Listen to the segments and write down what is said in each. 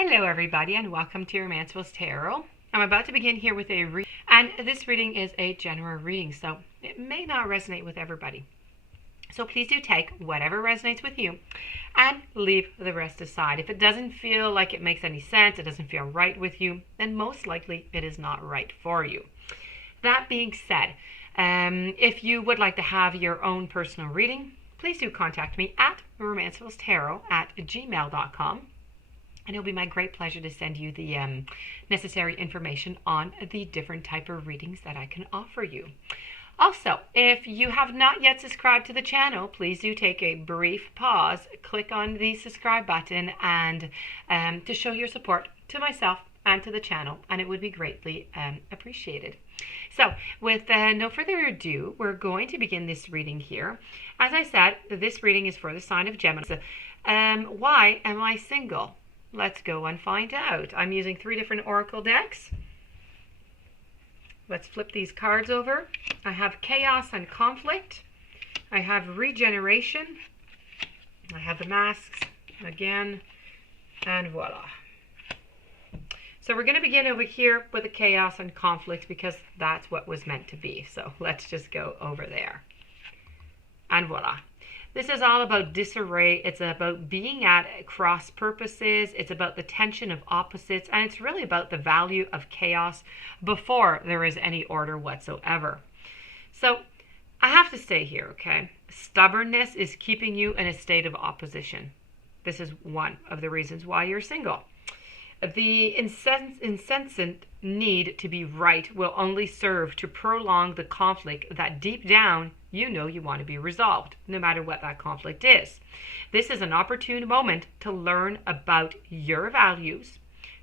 Hello everybody and welcome to Romancefull's Tarot. I'm about to begin here with a reading, and this reading is a general reading, so it may not resonate with everybody. So please do take whatever resonates with you and leave the rest aside. If it doesn't feel like it makes any sense, it doesn't feel right with you, then most likely it is not right for you. That being said, if you would like to have your own personal reading, please do contact me at romancefulltarot@gmail.com. And it'll be my great pleasure to send you the necessary information on the different type of readings that I can offer you. Also, if you have not yet subscribed to the channel, please do take a brief pause, click on the subscribe button, and to show your support to myself and to the channel, and it would be greatly appreciated. So, with no further ado, we're going to begin this reading here. As I said, this reading is for the sign of Gemini. Why am I single? Let's go and find out. I'm using 3 different oracle decks. Let's flip these cards over. I have chaos and conflict. I have regeneration. I have the masks again, and voila. So we're going to begin over here with the chaos and conflict because that's what was meant to be. So let's just go over there. And voila. This is all about disarray. It's about being at cross purposes. It's about the tension of opposites. And it's really about the value of chaos before there is any order whatsoever. So I have to stay here, okay? Stubbornness is keeping you in a state of opposition. This is one of the reasons why you're single. The incessant need to be right will only serve to prolong the conflict that deep down you know you want to be resolved, no matter what that conflict is. This is an opportune moment to learn about your values,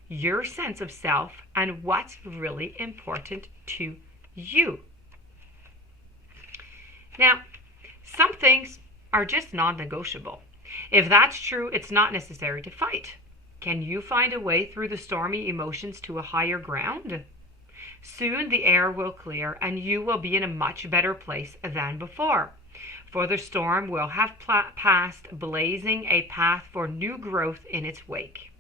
your sense of self, and what's really important to you. Now, some things are just non-negotiable. If that's true, it's not necessary to fight. Can you find a way through the stormy emotions to a higher ground? Soon the air will clear and you will be in a much better place than before. For the storm will have passed, blazing a path for new growth in its wake.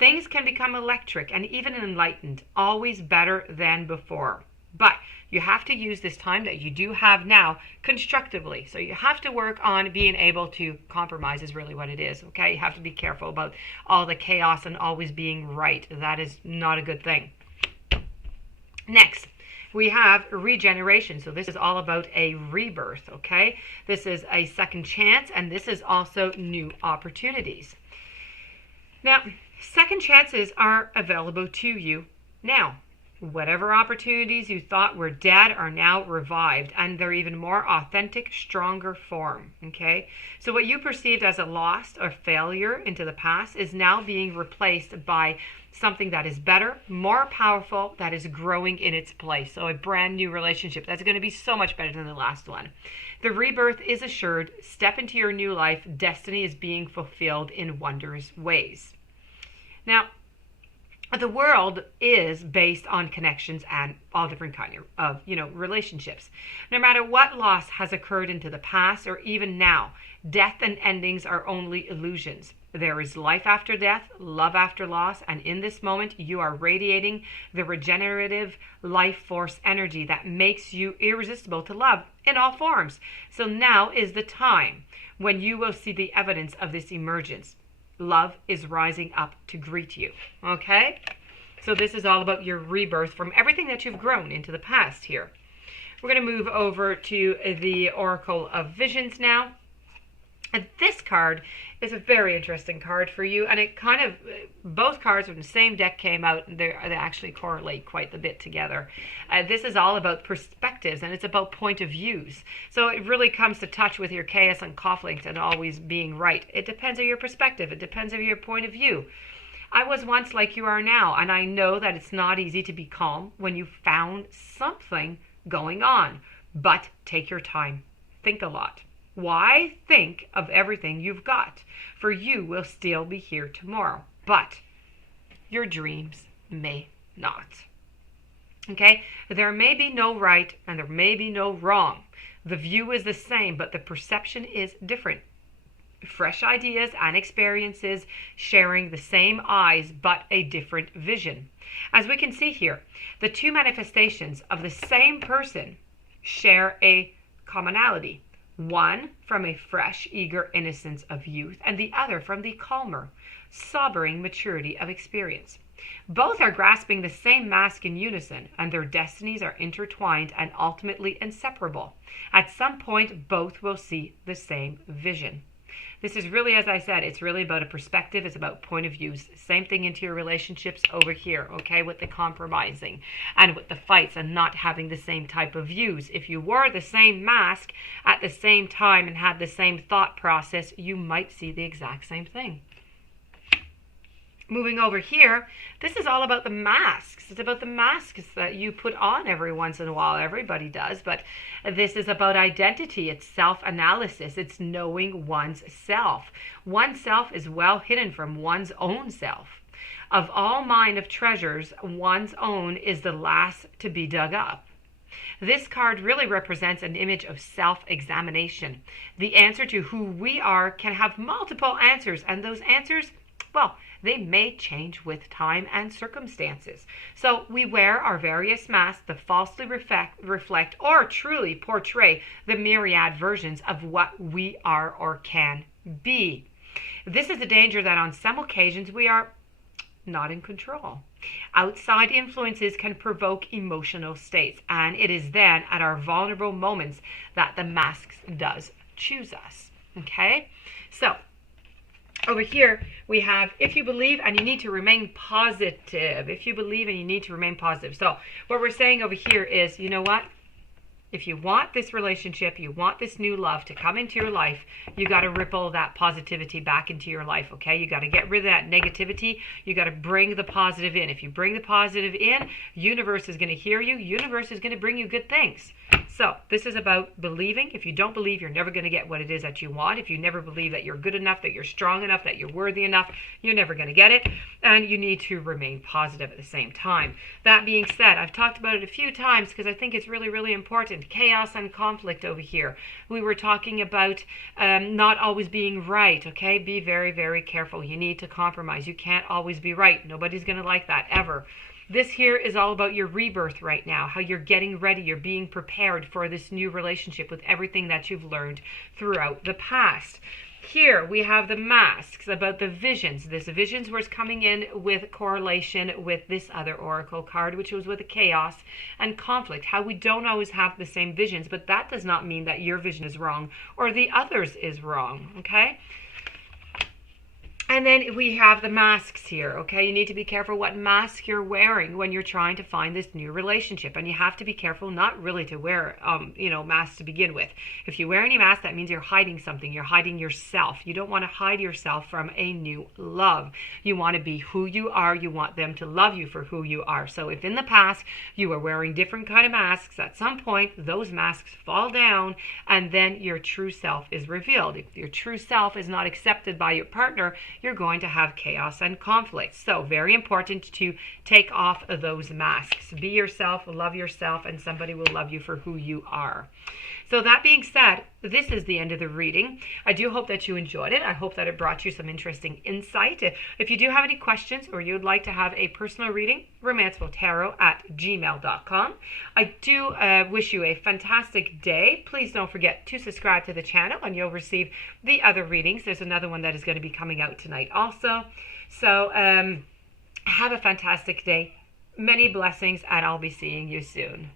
Things can become electric and even enlightened, always better than before. But you have to use this time that you do have now constructively. So you have to work on being able to compromise is really what it is, okay? You have to be careful about all the chaos and always being right. That is not a good thing. Next, we have regeneration. So this is all about a rebirth, okay? This is a second chance, and this is also new opportunities. Now, second chances are available to you now. Whatever opportunities you thought were dead are now revived, and they're even more authentic, stronger form, okay? So what you perceived as a loss or failure into the past is now being replaced by something that is better, more powerful, that is growing in its place. So a brand new relationship that's going to be so much better than the last one. The rebirth is assured. Step into your new life. Destiny is being fulfilled in wondrous ways. Now, the world is based on connections and all different kinds of relationships. No matter what loss has occurred into the past or even now, death and endings are only illusions. There is life after death, love after loss, and in this moment you are radiating the regenerative life force energy that makes you irresistible to love in all forms. So now is the time when you will see the evidence of this emergence. Love is rising up to greet you, okay? So this is all about your rebirth from everything that you've grown into the past here. We're going to move over to the Oracle of Visions now. And this card is a very interesting card for you, and it kind of, both cards from the same deck came out, and they actually correlate quite a bit together. This is all about perspectives, and it's about point of views. So it really comes to touch with your chaos and conflict and always being right. It depends on your perspective. It depends on your point of view. I was once like you are now, and I know that it's not easy to be calm when you found something going on. But take your time. Think a lot. Why think of everything you've got? For you will still be here tomorrow, but your dreams may not. Okay? There may be no right and there may be no wrong. The view is the same, but the perception is different. fresh ideas and experiences, sharing the same eyes but a different vision. As we can see here, the two manifestations of the same person share a commonality. One from a fresh, eager innocence of youth, and the other from the calmer, sobering maturity of experience. Both are grasping the same mask in unison, and their destinies are intertwined and ultimately inseparable. At some point, both will see the same vision. This is really, as I said, it's really about a perspective. It's about point of views. Same thing into your relationships over here, okay, with the compromising and with the fights and not having the same type of views. If you wore the same mask at the same time and had the same thought process, you might see the exact same thing. Moving over here, this is all about the masks. It's about the masks that you put on every once in a while. Everybody does, but this is about identity. It's self-analysis. It's knowing one's self. One's self is well hidden from one's own self. Of all mine of treasures, one's own is the last to be dug up. This card really represents an image of self-examination. The answer to who we are can have multiple answers, and those answers, well, they may change with time and circumstances. So we wear our various masks that falsely reflect or truly portray the myriad versions of what we are or can be. This is a danger that on some occasions we are not in control. Outside influences can provoke emotional states, and it is then at our vulnerable moments that the mask does choose us. Okay? So over here, we have, if you believe and you need to remain positive. If you believe and you need to remain positive. So what we're saying over here is, you know what? If you want this relationship, you want this new love to come into your life, you got to ripple that positivity back into your life, okay? You got to get rid of that negativity. You got to bring the positive in. If you bring the positive in, universe is going to hear you. Universe is going to bring you good things. So this is about believing. If you don't believe, you're never going to get what it is that you want. If you never believe that you're good enough, that you're strong enough, that you're worthy enough, you're never going to get it. And you need to remain positive at the same time. That being said, I've talked about it a few times because I think it's really, really important. Chaos and conflict over here. We were talking about not always being right, okay? Be very, very careful. You need to compromise. You can't always be right. Nobody's going to like that, ever. This here is all about your rebirth right now, how you're getting ready, you're being prepared for this new relationship with everything that you've learned throughout the past. Here we have the masks about the visions. This visions was coming in with correlation with this other oracle card, which was with the chaos and conflict, how we don't always have the same visions, but that does not mean that your vision is wrong or the others is wrong, okay? And then we have the masks here, okay? You need to be careful what mask you're wearing when you're trying to find this new relationship. And you have to be careful not really to wear, masks to begin with. If you wear any mask, that means you're hiding something. You're hiding yourself. You don't want to hide yourself from a new love. You want to be who you are. You want them to love you for who you are. So if in the past you were wearing different kind of masks, at some point those masks fall down and then your true self is revealed. If your true self is not accepted by your partner, you're going to have chaos and conflict. So very important to take off of those masks. Be yourself, love yourself, and somebody will love you for who you are. So that being said, this is the end of the reading. I do hope that you enjoyed it. I hope that it brought you some interesting insight. If you do have any questions or you would like to have a personal reading, romancefulltarot@gmail.com. I do wish you a fantastic day. Please don't forget to subscribe to the channel and you'll receive the other readings. There's another one that is going to be coming out tonight also. So have a fantastic day. Many blessings, and I'll be seeing you soon.